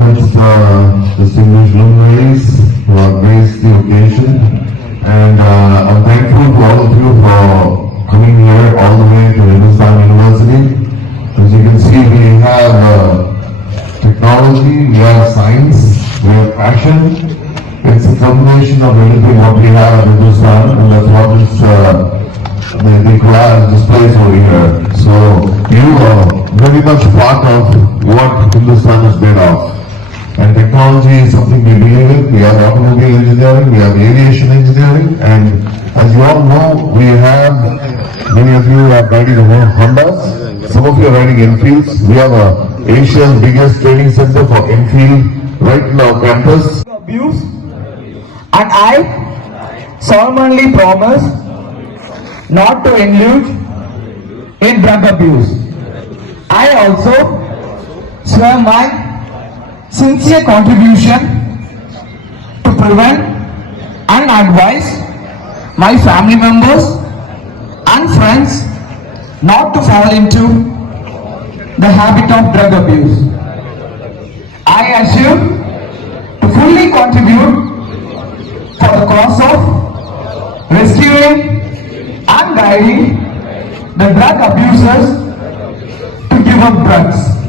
Distinguished luminaries who have graced the occasion, and I'm thankful to all of you for coming here all the way to Hindustan University. As you can see, we have technology, we have science, we have passion. It's a combination of everything what we have at Hindustan, and that's what is the class displays over here. So you are very much part of what Hindustan is made of. And technology is something we believe in. We have automobile engineering, we have aviation engineering, and as you all know, we have, many of you are riding Hondas, some of you are riding Enfields. We have Asia's biggest training center for Enfield right in our campus. Abuse, and I solemnly promise not to indulge in drug abuse. I also swear my sincere contribution to prevent and advise my family members and friends not to fall into the habit of drug abuse. I assure to fully contribute for the cause of rescuing and guiding the drug abusers to give up drugs.